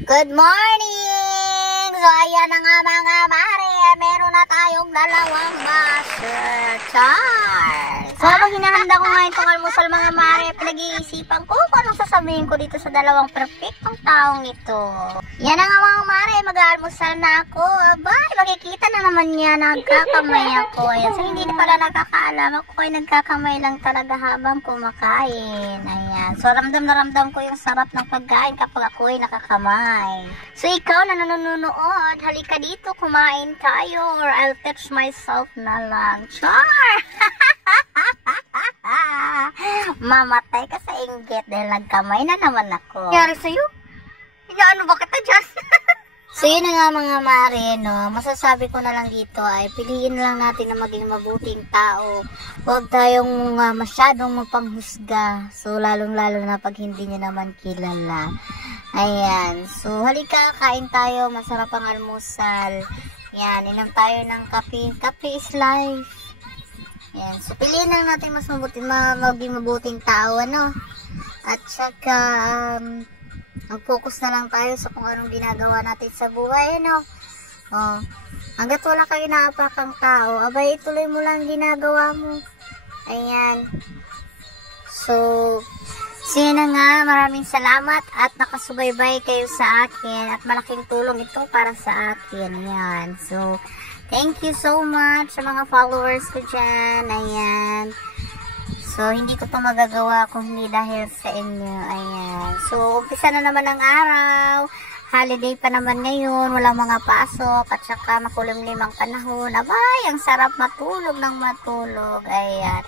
Good morning! So, ayan na nga mga mare, meron na tayong dalawang master. So, habang hinahanda ko nga itong almusal mga mare, pinag-iisipan ko kung anong sasabihin ko dito sa dalawang perfectong taong ito. Yan na nga mga mare, mag-aalmusal na ako. Abay, makikita na naman niya, nagkakamay ako. Ayan, so hindi na pala nakakaalam ako ay nagkakamay lang talaga habang kumakain. Ayan, so ramdam na ramdam ko yung sarap ng pagkain kapag ako ay nakakamay. So ikaw na nanonood, halika dito, kumain tayo or I'll touch myself na lang. Char! Mamatay ka sa inggit dahil nagkamay na naman ako. Nangyari sa'yo? Ano ba kita dyan? So yun na nga mga mare, no? Masasabi ko na lang dito ay piliin lang natin na maging mabuting tao. Huwag tayong masyadong mapanghusga. So lalong lalo na pag hindi nyo naman kilala. Ayan. So halika, kain tayo. Masarap ang almusal. Yan, inom tayo ng kape. Kape is life. Yan. So piliin lang natin mas maging mabuting tao, ano? At saka mag-focus na lang tayo sa kung anong ginagawa natin sa buhay, ano? Oh, hanggat wala kayo naapakang tao, abay ituloy mo lang ginagawa mo. Ayan. So yun na nga, maraming salamat at nakasubaybay kayo sa akin at malaking tulong ito para sa akin. Ayan. So thank you so much sa mga followers ko dyan. Ayan. So, hindi ko pa magagawa kung hindi dahil sa inyo. Ayan. So, umpisa na naman ang araw. Holiday pa naman ngayon. Walang mga pasok. At saka makulimlim ang panahon. Abay, ang sarap matulog ng matulog. Ayan.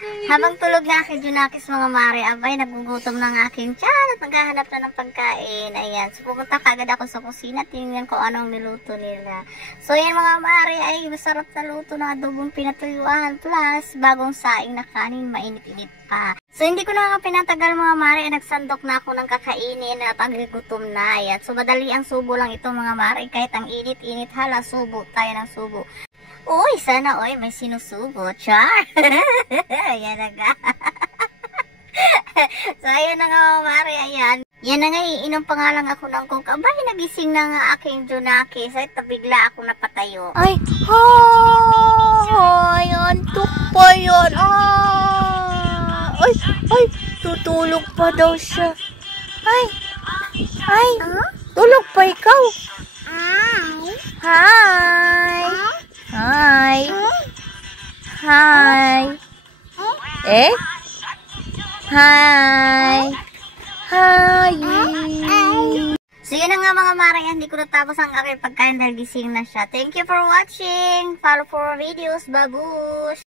Habang tulog na aking Junakis mga mare, abay, nagugutom ng aking tiyan at maghahanap na ng pagkain. Ayan. So, pupunta kagad ako sa kusina. Tingnan ko anong niluto nila. So, yan mga mare, ay masarap na luto na adobong pinatuyuan. Plus, bagong saing na kanin, mainit-init pa. So, hindi ko na pinatagal mga mare. Nagsandok na ako ng kakainin at agigutom na. Ayan. So, madali ang subo lang ito mga mare. Kahit ang init-init, hala, subo tayo ng subo. Uy, sana oy, may sinusubo. Char! Ayan na nga. So, ayan na nga mga mare, ayan. Yan na nga, iinom pa nga lang ako ng coke. Abay, nagising na nga aking Junakis. Ay, bigla ako napatayo. Ay, antok pa yun. Ay, tutulog pa daw siya. Ay, tulog pa ikaw. Hi. Hi. Hi. Eh? Hi. Hi. So yun na nga mga mare, hindi ko natapos ang aking pagkain dahil gising na siya. Thank you for watching. Follow for videos. Babush.